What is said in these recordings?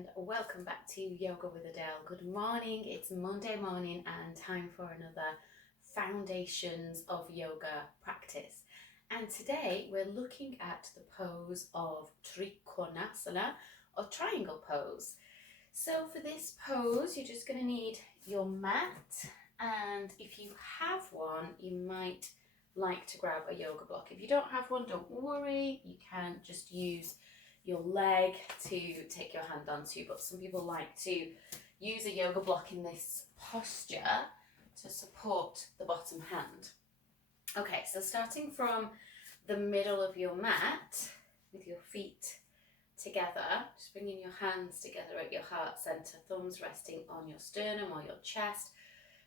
and welcome back to Yoga with Adele. Good morning, it's Monday morning and time for another Foundations of Yoga practice. And today we're looking at the pose of Trikonasana or triangle pose. So for this pose, you're just going to need your mat, and if you have one, you might like to grab a yoga block. If you don't have one, don't worry, you can just use your leg to take your hand onto, but some people like to use a yoga block in this posture to support the bottom hand. Okay, so starting from the middle of your mat with your feet together, just bringing your hands together at your heart center, thumbs resting on your sternum or your chest.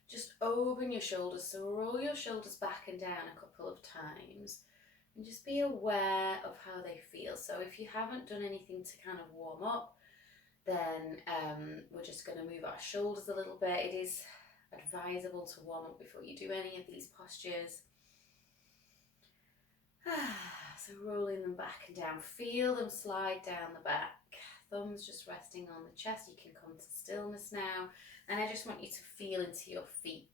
Just open your shoulders, so roll your shoulders back and down a couple of times. And just be aware of how they feel. So if you haven't done anything to kind of warm up, then we're just going to move our shoulders a little bit. It is advisable to warm up before you do any of these postures. So rolling them back and down. Feel them slide down the back. Thumbs just resting on the chest. You can come to stillness now. And I just want you to feel into your feet.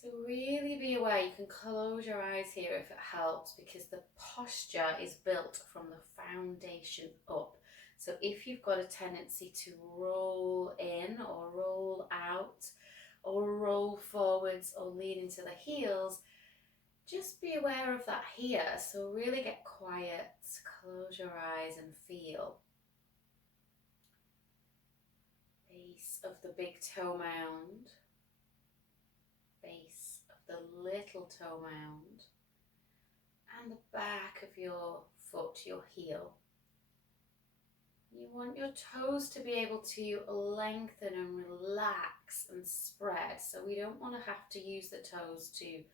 So really be aware. You can close your eyes here if it helps, because the posture is built from the foundation up. So if you've got a tendency to roll in or roll out or roll forwards or lean into the heels, just be aware of that here. So really get quiet, close your eyes and feel. Base of the big toe mound. Base of the little toe mound, and the back of your foot, your heel. You want your toes to be able to lengthen and relax and spread, so we don't want to have to use the toes to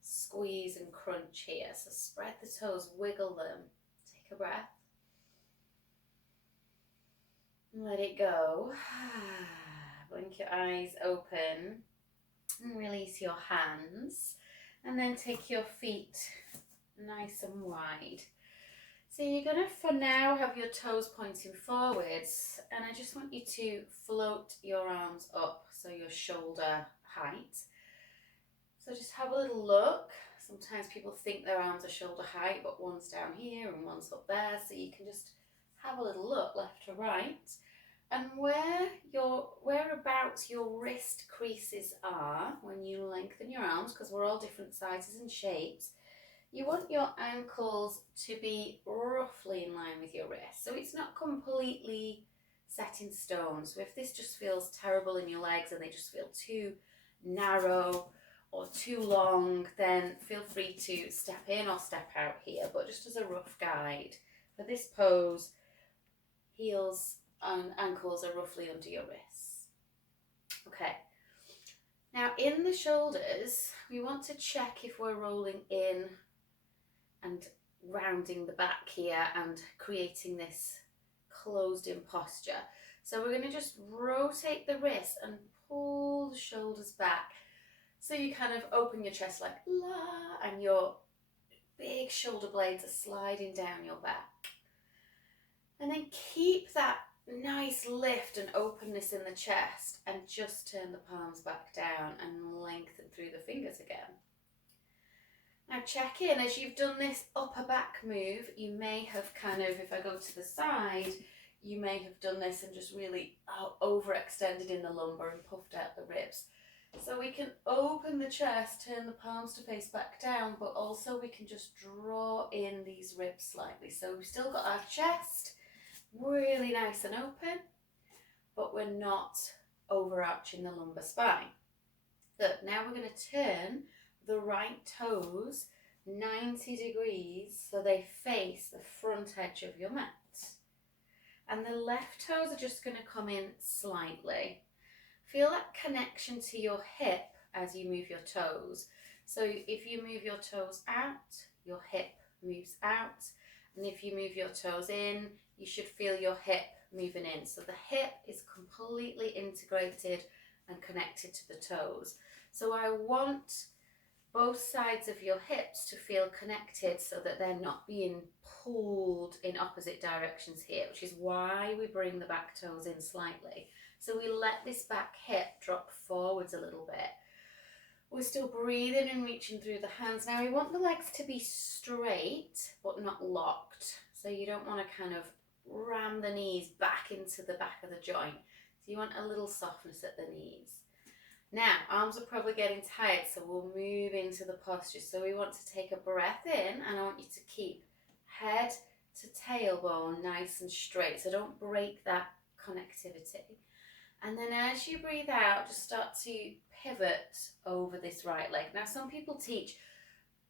squeeze and crunch here. So spread the toes, wiggle them, take a breath. Let it go. Blink your eyes open. And release your hands, and then take your feet nice and wide. So you're going to, for now, have your toes pointing forwards, and I just want you to float your arms up, so your shoulder height. So just have a little look. Sometimes people think their arms are shoulder height, but one's down here and one's up there, so you can just have a little look left to right. And whereabouts your wrist creases are when you lengthen your arms, because we're all different sizes and shapes, you want your ankles to be roughly in line with your wrist. So it's not completely set in stone. So if this just feels terrible in your legs and they just feel too narrow or too long, then feel free to step in or step out here. But just as a rough guide, for this pose, heels and ankles are roughly under your wrists. Okay, now in the shoulders, we want to check if we're rolling in and rounding the back here and creating this closed in posture. So we're going to just rotate the wrist and pull the shoulders back. So you kind of open your chest like la, and your big shoulder blades are sliding down your back. And then keep that nice lift and openness in the chest, and just turn the palms back down and lengthen through the fingers again. Now check in as you've done this upper back move. You may have kind of, if I go to the side, you may have done this and just really overextended in the lumbar and puffed out the ribs. So we can open the chest, turn the palms to face back down, but also we can just draw in these ribs slightly. So we've still got our chest really nice and open, but we're not overarching the lumbar spine. Good. Now we're going to turn the right toes 90 degrees so they face the front edge of your mat. And the left toes are just going to come in slightly. Feel that connection to your hip as you move your toes. So if you move your toes out, your hip moves out. And if you move your toes in, you should feel your hip moving in. So the hip is completely integrated and connected to the toes. So I want both sides of your hips to feel connected so that they're not being pulled in opposite directions here, which is why we bring the back toes in slightly. So we let this back hip drop forwards a little bit. We're still breathing and reaching through the hands. Now we want the legs to be straight but not locked. So you don't want to kind of ram the knees back into the back of the joint. So you want a little softness at the knees. Now, arms are probably getting tired, so we'll move into the posture. So we want to take a breath in, and I want you to keep head to tailbone nice and straight. So don't break that connectivity. And then as you breathe out, just start to pivot over this right leg. Now, some people teach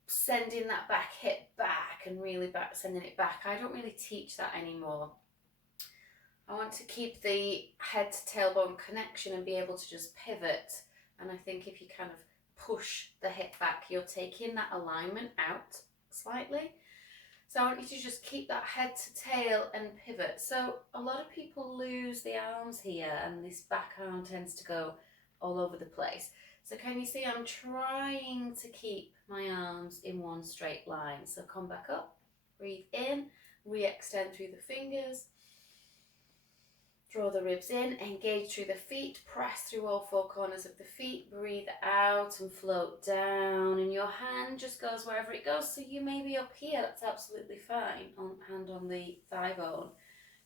sending that back hip back and really back, sending it back. I don't really teach that anymore. I want to keep the head to tailbone connection and be able to just pivot. And I think if you kind of push the hip back, you're taking that alignment out slightly. So I want you to just keep that head to tail and pivot. So a lot of people lose the arms here, and this back arm tends to go all over the place. So can you see I'm trying to keep my arms in one straight line. So come back up, breathe in, re-extend through the fingers. Draw the ribs in, engage through the feet, press through all four corners of the feet, breathe out and float down, and your hand just goes wherever it goes. So you may be up here, that's absolutely fine, hand on the thigh bone.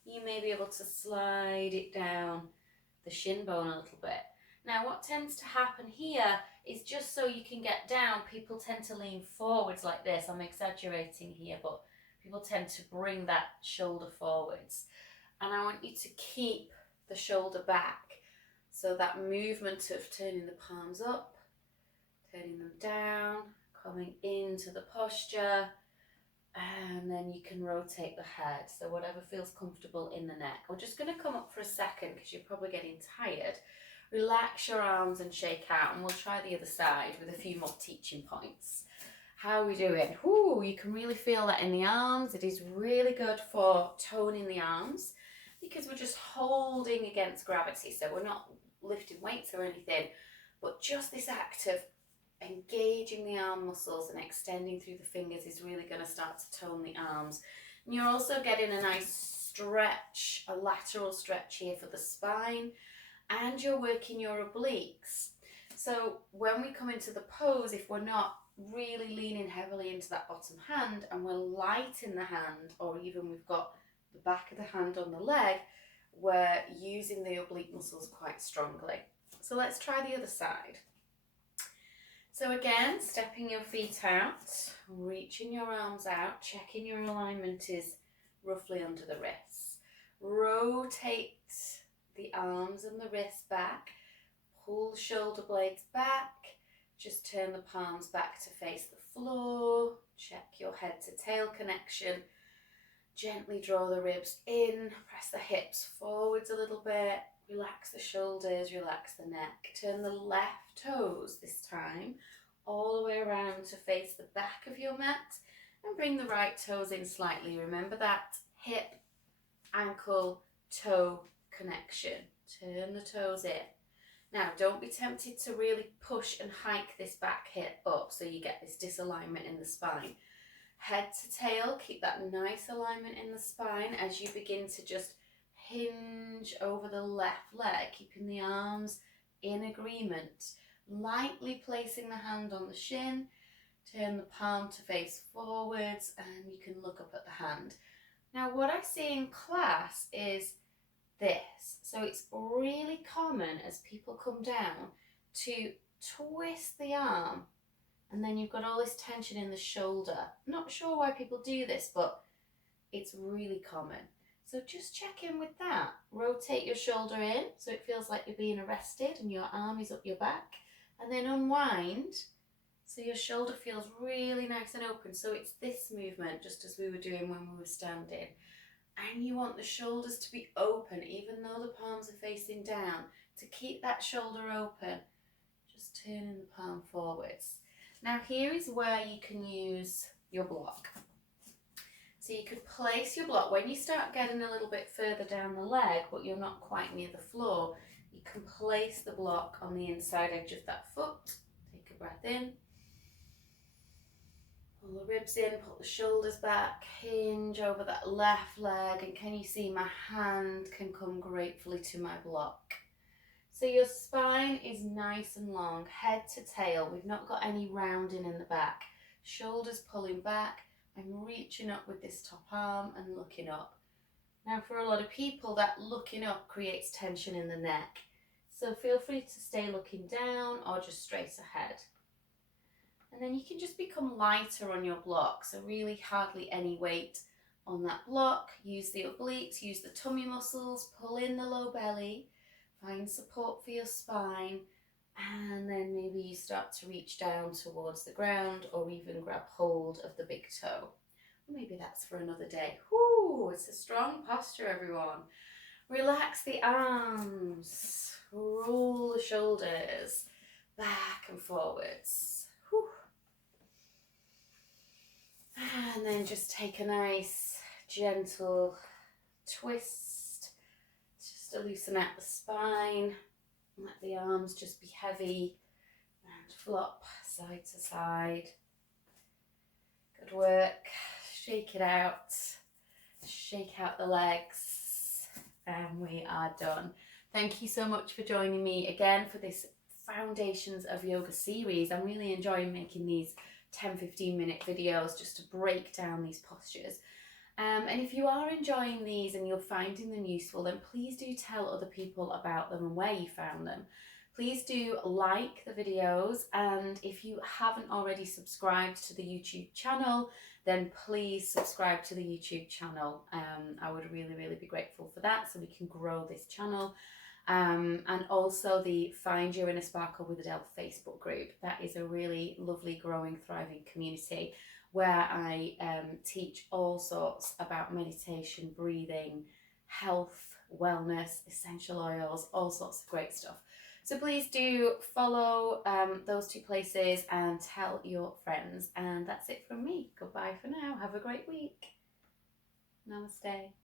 You may be able to slide it down the shin bone a little bit. Now what tends to happen here is, just so you can get down, people tend to lean forwards like this. I'm exaggerating here, but people tend to bring that shoulder forwards. And I want you to keep the shoulder back. So that movement of turning the palms up, turning them down, coming into the posture, and then you can rotate the head. So whatever feels comfortable in the neck. We're just going to come up for a second because you're probably getting tired. Relax your arms and shake out, and we'll try the other side with a few more teaching points. How are we doing? Ooh, you can really feel that in the arms. It is really good for toning the arms, because we're just holding against gravity. So we're not lifting weights or anything, but just this act of engaging the arm muscles and extending through the fingers is really going to start to tone the arms. And you're also getting a nice stretch, a lateral stretch here for the spine, and you're working your obliques. So when we come into the pose, if we're not really leaning heavily into that bottom hand and we're light in the hand, or even we've got the back of the hand on the leg, we're using the oblique muscles quite strongly. So let's try the other side. So again, stepping your feet out, reaching your arms out, checking your alignment is roughly under the wrists. Rotate the arms and the wrists back, pull the shoulder blades back, just turn the palms back to face the floor, check your head to tail connection. Gently draw the ribs in, press the hips forwards a little bit, relax the shoulders, relax the neck. Turn the left toes this time all the way around to face the back of your mat, and bring the right toes in slightly. Remember that hip, ankle, toe connection. Turn the toes in. Now don't be tempted to really push and hike this back hip up so you get this disalignment in the spine. Head to tail, keep that nice alignment in the spine as you begin to just hinge over the left leg, keeping the arms in agreement. Lightly placing the hand on the shin, turn the palm to face forwards, and you can look up at the hand. Now what I see in class is this. So it's really common as people come down to twist the arm, and then you've got all this tension in the shoulder. Not sure why people do this, but it's really common. So just check in with that. Rotate your shoulder in so it feels like you're being arrested and your arm is up your back. And then unwind so your shoulder feels really nice and open. So it's this movement, just as we were doing when we were standing. And you want the shoulders to be open, even though the palms are facing down. To keep that shoulder open, just turning the palm forwards. Now here is where you can use your block. So you could place your block when you start getting a little bit further down the leg, but you're not quite near the floor. You can place the block on the inside edge of that foot. Take a breath in. Pull the ribs in, pull the shoulders back, hinge over that left leg, and can you see my hand can come gratefully to my block? So your spine is nice and long, head to tail. We've not got any rounding in the back. Shoulders pulling back. I'm reaching up with this top arm and looking up. Now for a lot of people, that looking up creates tension in the neck. So feel free to stay looking down or just straight ahead. And then you can just become lighter on your block. So really hardly any weight on that block. Use the obliques, use the tummy muscles, pull in the low belly, find support for your spine, and then maybe you start to reach down towards the ground or even grab hold of the big toe. Maybe that's for another day. Whoo, it's a strong posture, everyone. Relax the arms, roll the shoulders back and forwards. Whew. And then just take a nice gentle twist just to loosen out the spine. Let the arms just be heavy and flop side to side. Good work. Shake it out. Shake out the legs. And we are done. Thank you so much for joining me again for this Foundations of Yoga series. I'm really enjoying making these 10-15 minute videos just to break down these postures. And if you are enjoying these and you're finding them useful, then please do tell other people about them and where you found them. Please do like the videos, and if you haven't already subscribed to the YouTube channel, then please subscribe to the YouTube channel. I would really be grateful for that, so we can grow this channel. And also the Find Your Inner Sparkle with Adele Facebook group. That is a really lovely, growing, thriving community where I teach all sorts about meditation, breathing, health, wellness, essential oils, all sorts of great stuff. So please do follow those two places and tell your friends. And that's it from me. Goodbye for now. Have a great week. Namaste.